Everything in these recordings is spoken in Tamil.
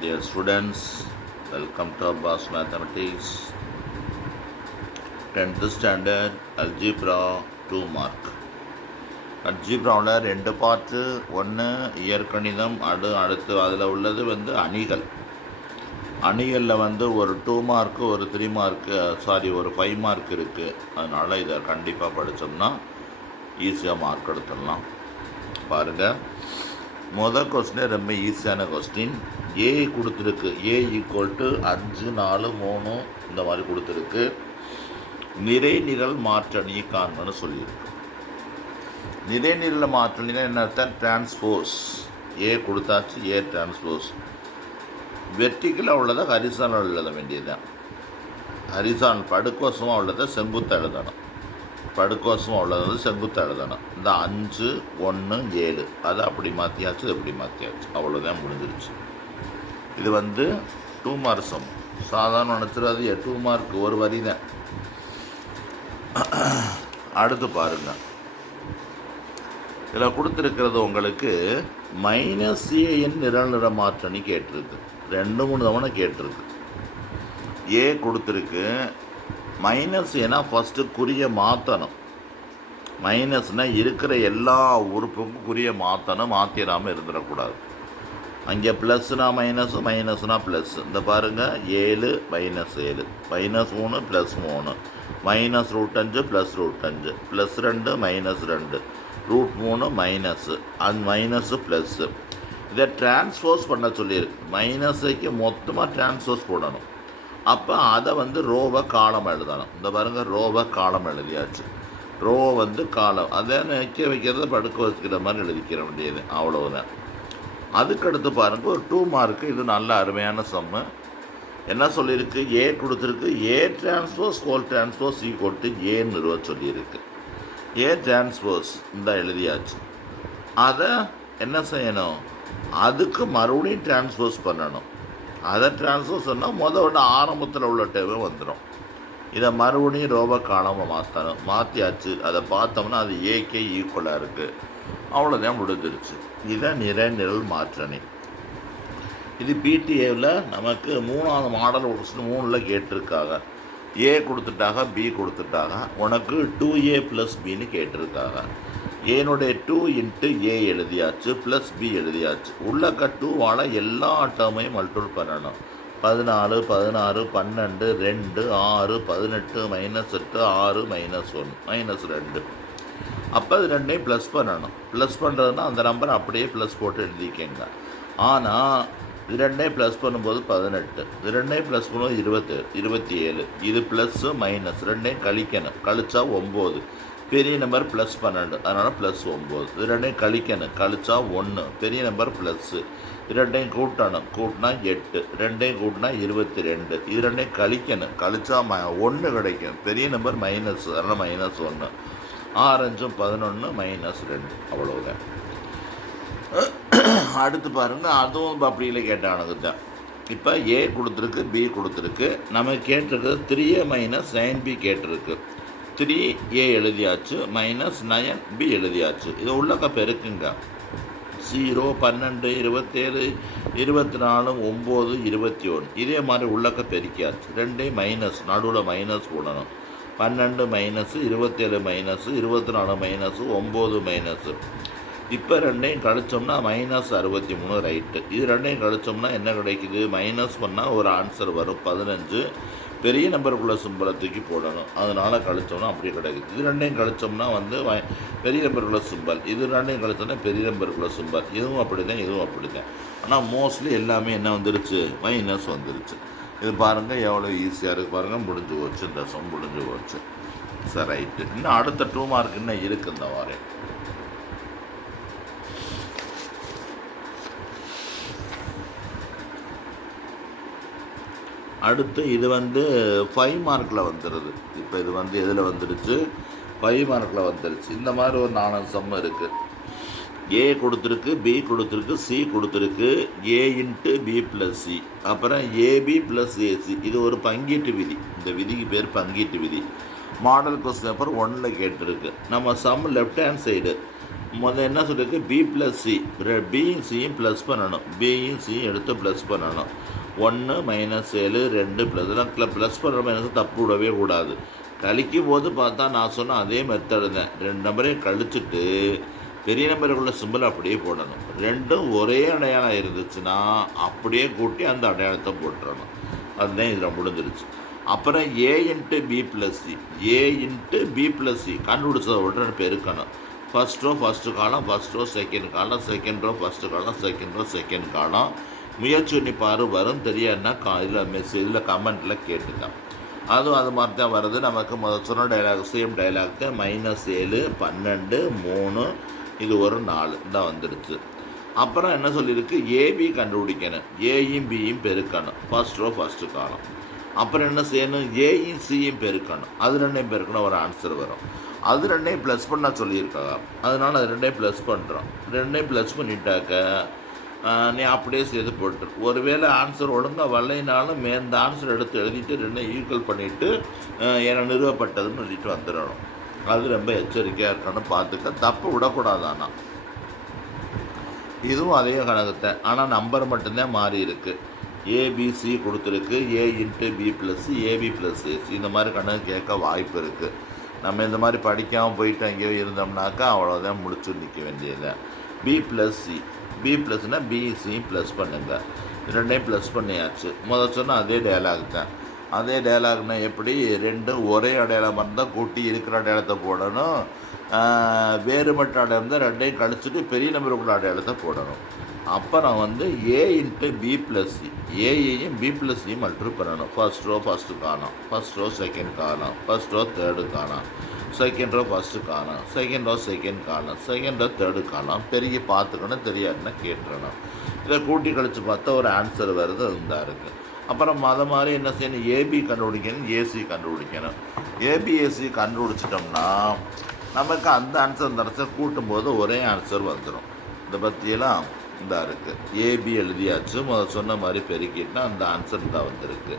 Dear students, welcome to Abbas Mathematics 10th standard Algebra 2 mark. அல்ஜிப்ராவில் ரெண்டு பார்ட்டு, ஒன்று இயற்கணிதம், அடுத்து அதில் உள்ளது அணிகளில் ஒரு 2 மார்க்கு, ஒரு 3 மார்க்கு, ஒரு 5 மார்க் இருக்குது. அதனால் இதை கண்டிப்பாக படித்தோம்னா ஈஸியாக மார்க் எடுத்துடலாம். பாருங்கள், முதல் கொஸ்டின் ரொம்ப ஈஸியான கொஸ்டின். ஏ கொடுத்துருக்கு, ஏ ஈக்குவல் டு 5, 4, 3 இந்த மாதிரி கொடுத்துருக்கு. நிறைநிரல் மாற்றணி காண்பன்னு சொல்லியிருக்கு. நிறைநிரல் மாற்றணினா என்ன அர்த்தம்? டிரான்ஸ்போஸ். ஏ கொடுத்தாச்சு, ஏ டிரான்ஸ்போஸ். வெர்டிக்கலாக உள்ளதை ஹரிசானல் எழுத வேண்டியதுதான். ஹரிசானல் படுக்கோசமாக உள்ளதை செங்குத்தாக எழுதணும். படுக்கோசமாக உள்ளது செங்குத்தாக எழுதணும். இந்த 5, 1, 7 அதை அப்படி மாற்றியாச்சு, இது எப்படி மாற்றியாச்சு, அவ்வளோதான் முடிஞ்சிருச்சு. இது 2 மார்க் சம். சாதாரண நினச்சிடாது, 2 மார்க் ஒரு வரி தான். அடுத்து பாருங்கள், இதில் கொடுத்துருக்கிறது உங்களுக்கு -ஏஎன் நிரல்நிற மாற்றணி கேட்டிருக்கு. 2-3 தவணை கேட்டிருக்கு. ஏ கொடுத்துருக்கு. ஏன்னா ஃபஸ்ட்டு குறியை மாற்றணும். மைனஸ்னால் இருக்கிற எல்லா உறுப்புக்கும் குறியை மாற்றணும், மாற்றிடாமல் இருந்துடக்கூடாது. அங்கே ப்ளஸ்னா மைனஸு, மைனஸ்னா ப்ளஸ். இந்த பாருங்கள், 7 -7, -3 +3, -√5 +√5, +2 -2, √3 மைனஸு, அந்த மைனஸு ப்ளஸ்ஸு. இதை டிரான்ஸ்போஸ் பண்ண சொல்லியிருக்கு. மைனஸுக்கு மொத்தமாக டிரான்ஸ்போஸ் போடணும். அப்போ அதை ரோவை காலம் எழுதணும். இந்த பாருங்கள், ரோவை காலம் எழுதியாச்சு. ரோ காலம், அதை நிற்க வைக்கிறத படுக்க வச்சுக்கிற மாதிரி எழுதிக்கிற வேண்டியது, அவ்வளவுதான். அதுக்கடுத்து பாருங்கள், ஒரு 2 மார்க்கு. இது நல்ல அருமையான சம்மு. என்ன சொல்லியிருக்கு? ஏ கொடுத்துருக்கு. A transpose whole transpose equal to ஏன்னு நிறுவ சொல்லியிருக்கு. ஏ டிரான்ஸ்போஸ் இந்த எழுதியாச்சு. அதை என்ன செய்யணும்? அதுக்கு மறுபடியும் டிரான்ஸ்போஸ் பண்ணணும். அதை டிரான்ஸ்போஸ் பண்ணால் முதல்ல ஆரம்பத்தில் உள்ள டேவே வந்துடும். இதை மறுபடியும் ரோவை காலமாக மாற்றணும். மாற்றியாச்சு. அதை பார்த்தோம்னா அது ஏக்கே ஈக்குவலாக இருக்குது. அவ்வளோதான், முடிஞ்சிருச்சு. இதான் நிறைநிரல் மாற்றணி. இது பிடிஏவில் நமக்கு 3வது மாடல் 3ல் கேட்டிருக்காங்க. ஏ கொடுத்துட்டாங்க, பி கொடுத்துட்டாங்க. உனக்கு 2a + பின்னு கேட்டிருக்காங்க. ஏனுடைய 2 × ஏ எழுதியாச்சு, ப்ளஸ் பி எழுதியாச்சு. உள்ளக்க 2வால் எல்லா டேர்மையும் மல்டிபிள் பண்ணணும். 14, 16, 12, 2, 6, 18, -8, 6, -1, -2. அப்போ அது ரெண்டையும் ப்ளஸ் பண்ணணும். ப்ளஸ் பண்ணுறதுனா அந்த நம்பரை அப்படியே ப்ளஸ் போட்டு எழுதிக்கங்க. ஆனால் இது ரெண்டையும் ப்ளஸ் பண்ணும்போது 18, இது ரெண்டையும் ப்ளஸ் பண்ணும்போது 27. இது ப்ளஸ்ஸு மைனஸ் ரெண்டையும் கழிக்கணும். கழிச்சா 9. பெரிய நம்பர் +12, அதனால் +9. இது ரெண்டையும் கழிக்கணும். கழிச்சா 1. பெரிய நம்பர் ப்ளஸ்ஸு. இது ரெண்டையும் கூட்டணும். கூட்டினா 8. ரெண்டையும் கூட்டினா 22. இது ரெண்டையும் கழிக்கணும். கழிச்சா 1 கிடைக்கும். பெரிய நம்பர் மைனஸ், அதனால் -1. 6 5 11 -2. அவ்வளோதான். அடுத்து பாருங்கள், அதுவும் அப்படியில கேட்டானது தான். இப்போ ஏ கொடுத்துருக்கு, பி கொடுத்துருக்கு. நம்ம கேட்டிருக்கிறது 3a - 9b கேட்டிருக்கு. 3a எழுதியாச்சு, -9b எழுதியாச்சு. இது உள்ளக்க பெருக்குங்க. 0 12 27 24 9 21. இதே மாதிரி உள்ளக்க பெருக்கியாச்சு. 2 மைனஸ், நடுவில் மைனஸ் போடணும். 12 மைனஸு, 27 மைனஸு, 24 மைனஸு, 9 மைனஸு. இப்போ ரெண்டையும் கழிச்சோம்னா -63 ரைட்டு. இது ரெண்டையும் கழிச்சோம்னா என்ன கிடைக்குது? மைனஸ் பண்ணால் ஒரு ஆன்சர் வரும் 15. பெரிய நம்பருக்குள்ள சிம்பலை தூக்கி போடணும். அதனால் கழிச்சோம்னா அப்படி கிடைக்குது. இது ரெண்டையும் கழிச்சோம்னா பெரிய நம்பருக்குள்ள சிம்பல். இது ரெண்டையும் கழிச்சோம்னா பெரிய நம்பருக்குள்ள சிம்பல். இதுவும் அப்படி தான், இதுவும் அப்படி தான். ஆனால் மோஸ்ட்லி எல்லாமே என்ன வந்துருச்சு? மைனஸ் வந்துருச்சு. இது பாருங்கள் எவ்வளோ ஈஸியாக இருக்குது பாருங்கள். முடிஞ்சு போச்சு, இந்த சம் முடிஞ்சு போச்சு. சரி, ரைட்டு. இன்னும் அடுத்த 2 மார்க் இன்னும் இருக்குது இந்த வாரம். அடுத்து இது 5 மார்க்கில் வந்துடுது. இப்போ இது எதில் வந்துடுச்சு? 5 மார்க்கில் வந்துடுச்சு. இந்த மாதிரி ஒரு 4 சம் இருக்குது. ஏ கொடுத்துருக்கு, பி கொடுத்துருக்கு, சி கொடுத்துருக்கு. ஏ × பி + சி, அப்புறம் ஏபி + ஏசி. இது ஒரு பங்கீட்டு விதி. இந்த விதிக்கு பேர் பங்கீட்டு விதி. மாடல் கொஸ்டின் பேப்பர் 1ல் கேட்டிருக்கு. நம்ம சம் லெஃப்ட் ஹேண்ட் சைடு என்ன சொல்லியிருக்கு, பி ப்ளஸ் சி, பியும் சியும் ப்ளஸ் பண்ணணும், பியும் சியும் எடுத்து ப்ளஸ் பண்ணணும். 1 -7 2 ப்ளஸ், இதெல்லாம் ப்ளஸ் பண்ணுற மைனஸ் தப்பு விடவே கூடாது. கழிக்கும் போது பார்த்தா நான் சொன்ன அதே மெத்தடு தான். 2 நம்பரையும் கழிச்சுட்டு பெரிய நம்பருக்குள்ள சிம்பிள் அப்படியே போடணும். ரெண்டும் ஒரே அடையாளம் இருந்துச்சுன்னா அப்படியே கூட்டி அந்த அடையாளத்தை போட்டுறணும். அதுதான் இதில் முடிஞ்சிருச்சு. அப்புறம் A into B plus C, A into B plus C கண்டுபிடிச்சதை விட பெருக்கணும். First row first column, first row second column, second row first column, second row second column. முயற்சி பண்ணி பாரு, வரும் தெரியாதுன்னா இதில் கமெண்ட்டில் கேட்டுதான். அதுவும் அது மாதிரி தான் வருது. நமக்கு முதல் சொன்ன டைலாக் சேம் டைலாக் தான். -7 12 3 இது ஒரு 4 தான் வந்துடுச்சு. அப்புறம் என்ன சொல்லியிருக்கு, ஏபி கண்டுபிடிக்கணும், ஏயும் பியும் பெருக்கணும், ஃபஸ்ட் ரோ ஃபஸ்ட்டு காலம். அப்புறம் என்ன செய்யணும், ஏயும் சியும் பெருக்கணும், அது ரெண்டையும் பெருக்கணும், ஒரு ஆன்சர் வரும். அது ரெண்டையும் ப்ளஸ் பண்ண சொல்லியிருக்காங்க, அதனால் அது ரெண்டையும் ப்ளஸ் பண்ணுறோம். ரெண்டையும் ப்ளஸ் பண்ணிட்டாக்க நீ அப்படியே செய்து போட்டு, ஒருவேளை ஆன்சர் ஒழுங்காக வரலைனாலும் இந்த ஆன்சர் எடுத்து எழுதிட்டு ரெண்டையும் ஈக்குவல் பண்ணிவிட்டு என நிறுவப்பட்டதுன்னு சொல்லிட்டு வந்துடணும். அது ரொம்ப எச்சரிக்கையாக இருக்கணும், பார்த்துக்க, தப்பு விடக்கூடாது. ஆனால் இதுவும் அதே கணக்குத்தை, ஆனால் நம்பர் மட்டும்தான் மாறி இருக்குது. ஏபிசி கொடுத்துருக்கு, A into B plus AB plus AC, இந்த மாதிரி கணக்கு கேட்க வாய்ப்பு இருக்குது. நம்ம இந்த மாதிரி படிக்காமல் போயிட்டு அங்கேயோ இருந்தோம்னாக்கா அவ்வளோதான், முடிச்சு நிற்க வேண்டியது. பி ப்ளஸ் சி, பி ப்ளஸ்னால் பிசியும் ப்ளஸ் பண்ணுங்கள், ரெண்டையும் ப்ளஸ் பண்ணியாச்சு. சொன்னால் அதே டயலாக் தான். அதே டயலாக்னால் எப்படி, ரெண்டும் ஒரே அடையாளம் இருந்தால் கூட்டி இருக்கிற அடையாளத்தை போடணும், வேறுபட்ட அடையாளம் இருந்தால் ரெண்டையும் கழிச்சுட்டு பெரிய நம்பருக்குள்ள அடையாளத்தை போடணும். அப்புறம் A into B plus C, ஏயையும் பி ப்ளஸ் சியும் மல்ட்ரு பண்ணணும். ஃபஸ்ட் ரோ ஃபஸ்ட்டு காணும், ஃபஸ்ட் ரோ செகண்ட் காணும், ஃபஸ்ட் ரோ தேர்டு காணும், செகண்ட் ரோ ஃபஸ்ட்டு காணும், செகண்ட் ரோ செகண்ட் காணும், செகண்ட் ரோ தேர்டு காணும். பெரிய பார்த்துக்கணும், தெரியாதுன்னா கேட்டுறணும். இதை கூட்டி கழித்து பார்த்தா ஒரு ஆன்சர் வருது, அதுதான் இருக்குது. அப்புறம் மாதிரி என்ன செய்யணும், ஏபி கண்டுபிடிக்கணும், ஏசி கண்டுபிடிக்கணும். ஏபிஎஸ்சி கண்டுபிடிச்சிட்டோம்னா நமக்கு அந்த ஆன்சர் இந்த ஆன்சர் கூட்டும்போது ஒரே ஆன்சர் வந்துடும். இதை பற்றியெல்லாம் இதாக இருக்குது. ஏபி எழுதியாச்சு, சொன்ன மாதிரி பெருக்கிட்டுனா அந்த ஆன்சர் தான் வந்திருக்கு.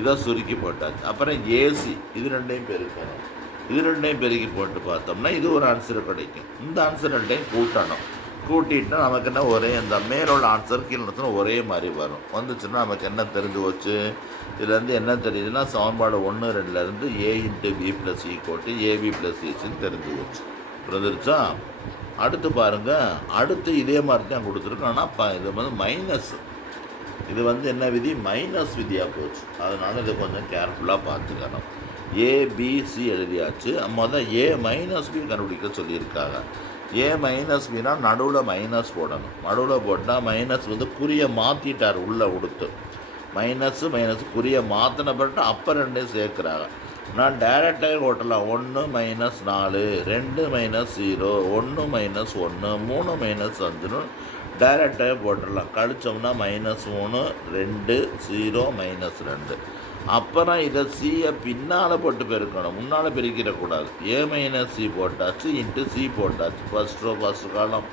இதை சுருக்கி போட்டாச்சு. அப்புறம் ஏசி, இது ரெண்டையும் பெருக்கணும், இது ரெண்டையும் பெருக்கி போட்டு பார்த்தோம்னா இது ஒரு ஆன்சர் கிடைக்கும். இந்த ஆன்சர் ரெண்டையும் கூட்டணும், கூட்டிகிட்டா நமக்கு என்ன ஒரே இந்த மேலோட ஆன்சர் கீழே ஒரே மாதிரி வரும். வந்துச்சுன்னா நமக்கு என்ன தெரிஞ்சு போச்சு, இதுலேருந்து என்ன தெரியுதுன்னா சமன்பாடு 1 2லேருந்து ஏ இன்ட்டு பி ப்ளஸ் சி கோட்டு ஏபி ப்ளஸ் சின்னு தெரிஞ்சு போச்சு. புரிஞ்சிருச்சா? அடுத்து பாருங்கள், அடுத்து இதே மாதிரி தான் கொடுத்துருக்கோம். ஆனால் இது மைனஸ், இது என்ன விதி, மைனஸ் விதியாக போச்சு. அதனால் இதை கொஞ்சம் கேர்ஃபுல்லாக பார்த்துக்கணும். ஏபிசி எழுதியாச்சு, ஏ மைனஸ் பி கண்டுபிடிக்க சொல்லியிருக்காங்க. ஏ மைனஸ் பின்னா நடுவில் மைனஸ் போடணும், நடுவில் போட்டால் மைனஸ் குறிய மாற்றிட்டார் உள்ளே கொடுத்து, மைனஸு குறிய மாற்றின பிறகு அப்போ ரெண்டையும் சேர்க்குறாங்க. நான் டேரெக்டாக ஓட்டலாம், 1 - 4 2 - 0 1 - 1 3 - 5ன்னு டேரெக்டாக போட்டுடலாம். கழிச்சோம்னா -3 2 0 -2. அப்புறம் இதை சியை பின்னால் போட்டு பெருக்கணும், முன்னால் பெருக்கிடக்கூடாது. ஏ மைனஸ் சி போட்டாச்சு, இன்ட்டு சி போட்டாச்சு. First row first column,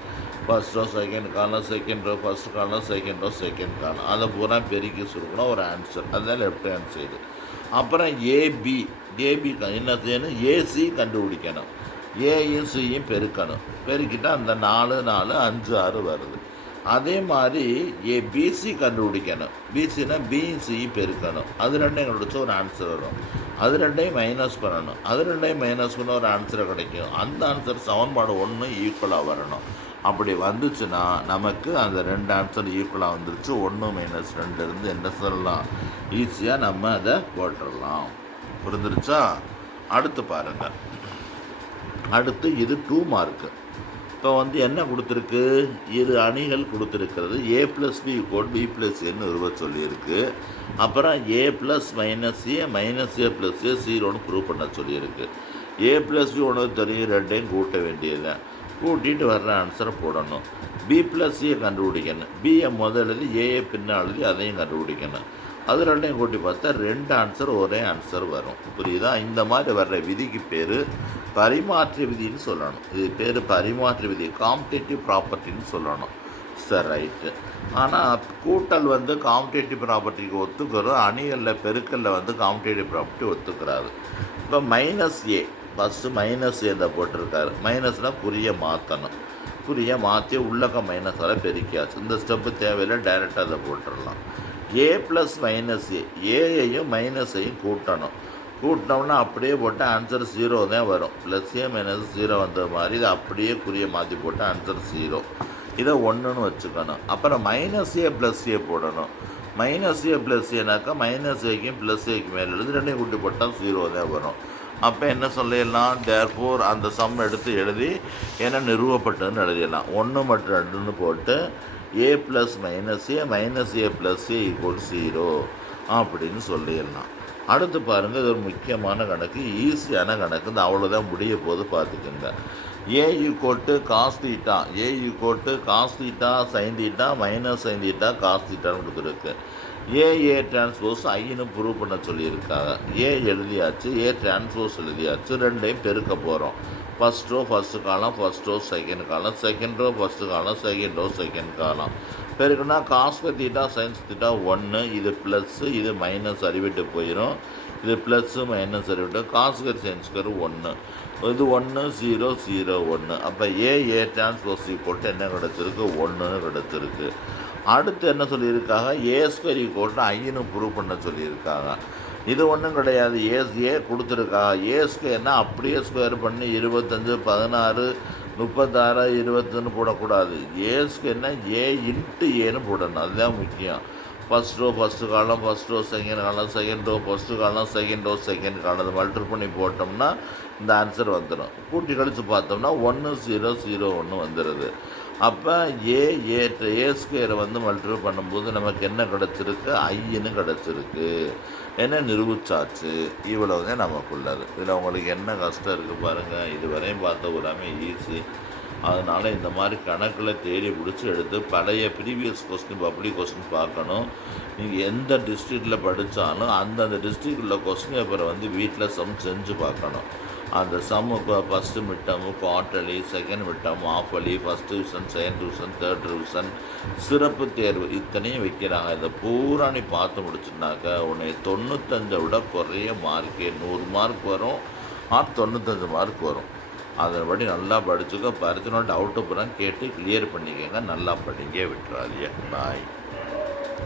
first row second column, second row first column, second row second column, அதை பூரா பெருக்கி சுருக்கணும், ஒரு ஆன்சர். அதுதான் லெஃப்ட் ஹேண்ட் சைடு. அப்புறம் ஏபி என்ன செய்யணும், ஏசி கண்டுபிடிக்கணும், ஏயும் சியும் பெருக்கணும். பெருக்கிட்டால் அந்த 4 4 5 6 வருது. அதே மாதிரி பிசி கண்டுபிடிக்கணும், பிசினா பியும் சியும் பெருக்கணும், அது ரெண்டையும் கண்டுபிடிச்சா ஒரு ஆன்சர் வரும். அது ரெண்டையும் மைனஸ் பண்ணணும், அது ரெண்டையும் மைனஸ் பண்ண ஒரு ஆன்சரை கிடைக்கும். அந்த ஆன்சர் சமன்பாடு 1 ஈக்குவலாக வரணும். அப்படி வந்துச்சுன்னா நமக்கு அந்த 2 ஆன்சர் ஈக்குவலாக வந்துருச்சு. 1 - 2 இருந்து என்ன சொல்லலாம், ஈஸியாக நம்ம அதை போட்டுடலாம். புரிஞ்சிருச்சா? அடுத்து பாருங்கள், அடுத்து இது 2 மார்க்கு. இப்போ என்ன கொடுத்துருக்கு, இரு அணிகள் கொடுத்துருக்கிறது. ஏ ப்ளஸ் பி = பி ப்ளஸ் ஏன்னு நிறுவ சொல்லியிருக்கு. அப்புறம் ஏ plus minus A plus A 0ன்னு prove பண்ண சொல்லியிருக்கு. ஏ ப்ளஸ் பி ஒன்று தெரியும், ரெண்டையும் கூட்ட வேண்டியது, கூட்டிகிட்டு வர்ற ஆன்சரை போடணும். பி ப்ளஸ் ஏ கண்டுபிடிக்கணும், பியை எழுதி ஏஏ பின்னால் எழுதி அதையும் கண்டுபிடிக்கணும். அது ரெண்டையும் கூட்டி பார்த்தா 2 ஆன்சர் ஒரே ஆன்சர் வரும். புரியுதா? இந்த மாதிரி வர்ற விதிக்கு பேர் பரிமாற்று விதின்னு சொல்லணும். இது பேர் பரிமாற்று விதி, காம்படேட்டிவ் ப்ராப்பர்ட்டின்னு சொல்லணும். சரி, ரைட்டு. ஆனால் கூட்டல் காம்படேட்டிவ் ப்ராப்பர்ட்டிக்கு ஒத்துக்கிறோம், அணிகளில் பெருக்கலில் காம்படேட்டிவ் ப்ராப்பர்ட்டி ஒத்துக்கிறாரு. இப்போ -a ஃபஸ்ட்டு -a தான் போட்டிருக்காரு. மைனஸ்னால் குறிய மாற்றணும். குறியை மாற்றி உள்ளக்க மைனஸால் பெருக்கியாச்சு. இந்த ஸ்டெப்பு தேவையில்லை, டைரெக்டாக அதை போட்டுடலாம். ஏ ப்ளஸ் மைனஸ் ஏயையும் மைனஸையும் கூட்டணும். கூட்டினோம்னா அப்படியே போட்டு ஆன்சர் 0 தான் வரும். ப்ளஸ் ஏ மைனஸ் 0 வந்த மாதிரி இதை அப்படியே குறியை மாற்றி போட்டு ஆன்சர் 0. இதை 1ன்னு வச்சுக்கணும். அப்புறம் மைனஸ் ஏ ப்ளஸ் ஏ போடணும். மைனஸ் ஏ ப்ளஸ் ஏனாக்கா மைனஸ் ஏக்கும் ப்ளஸ் ஏக்கு மேலே எழுதி ரெண்டையும் கூட்டி போட்டால் 0 தான் வரும். அப்போ என்ன சொல்லிடலாம், தேர்ஃபோர் அந்த சம் எடுத்து எழுதி என்ன நிறுவப்பட்டதுன்னு எழுதிடலாம். 1 மற்றும் 2ன்னு போட்டு ஏ plus minus A plus A equal 0 அப்படின்னு சொல்லிடலாம். அடுத்து பாருங்கள், இது ஒரு முக்கியமான கணக்கு, ஈஸியான கணக்கு. இந்த அவ்வளோதான் முடிய போது பார்த்துக்குங்க. A equal to cos theta, A equal to cos theta sin theta minus sin theta cos theta கொடுத்துருக்கு. ஏ டிரான்ஸ்போஸ் ஐன்னு ப்ரூவ் பண்ண சொல்லியிருக்காங்க. ஏ எழுதியாச்சு, ஏ டிரான்ஸ்போஸ் எழுதியாச்சு, ரெண்டையும் பெருக்க போகிறோம். First row first column, first row second column, second row first column, second row second column. பெருக்குன்னா காஸ்க தீட்டா சைன்ஸ் தீட்டா 1, இது ப்ளஸ்ஸு இது மைனஸ் அறிவிட்டு போயிடும். இது ப்ளஸ்ஸு மைனஸ் அறிவிட்டு காஸ்கர் சைன்ஸ்கர் 1, இது 1 0 0 1. அப்போ ஏ டிரான்ஸ்போஸ் ஈக்குவல் என்ன கிடச்சிருக்கு, 1ன்னு கிடச்சிருக்கு. அடுத்து என்ன சொல்லியிருக்காங்க, ஏ ஸ்கொயர் ஈக்குவல் ஐன்னு ப்ரூவ் பண்ண சொல்லியிருக்காங்க. இது ஒன்றும் கிடையாது, ஏ கொடுத்துருக்காங்க. ஏ ஸ்கொயர்னால் அப்படியே ஸ்கொயர் பண்ணி 25 16 36 20ன்னு போடக்கூடாது. ஏ ஸ்கொயர்னால் ஏ இன்ட்டு ஏன்னு போடணும், அதுதான் முக்கியம். First row first column, first row second column, second row first column, second row second column. அதை மல்டிபிள் பண்ணி போட்டோம்னா இந்த ஆன்சர் வந்துடும். கூட்டி கழித்து பார்த்தோம்னா 1 0 0 1 வந்துடுது. அப்போ ஏ ஸ்கொயரை வந்து மல்டிபிள் பண்ணும்போது நமக்கு என்ன கிடச்சிருக்கு, ஐன்னு கிடச்சிருக்கு. என்ன நிரூபிச்சாச்சு. இவ்வளவுதான் நமக்குள்ளது. இதில் உங்களுக்கு என்ன கஷ்டம் இருக்குது பாருங்கள். இதுவரையும் பார்த்த எல்லாமே ஈஸி. அதனால் இந்த மாதிரி கணக்கில் தேடி பிடிச்சி எடுத்து பழைய ப்ரீவியஸ் கொஸ்டின் பப்ளிக் கொஸ்டின் பார்க்கணும். நீங்கள் எந்த டிஸ்ட்ரிக்டில் படித்தாலும் அந்தந்த டிஸ்ட்ரிக்ட் உள்ள கொஸ்டின் பேப்பரை வந்து வீட்டில் சம் செஞ்சு பார்க்கணும். அந்த sum first midterm, quarterly, second midterm, halfly, first division, second division, third division, சிறப்பு தேர்வு இத்தனையும் வைக்கிறாங்க. இதை பூரா நீ பார்த்து முடிச்சுனாக்கா உன்னை 95 விட குறைய மார்க்கே 100 மார்க் வரும், 95 மார்க் வரும். அதன்படி நல்லா படிச்சுக்க. பரிச்சனை டவுட்டு பூரா கேட்டு கிளியர் பண்ணிக்கங்க. நல்லா படிங்க, விட்டுறாதீங்க. பாய்.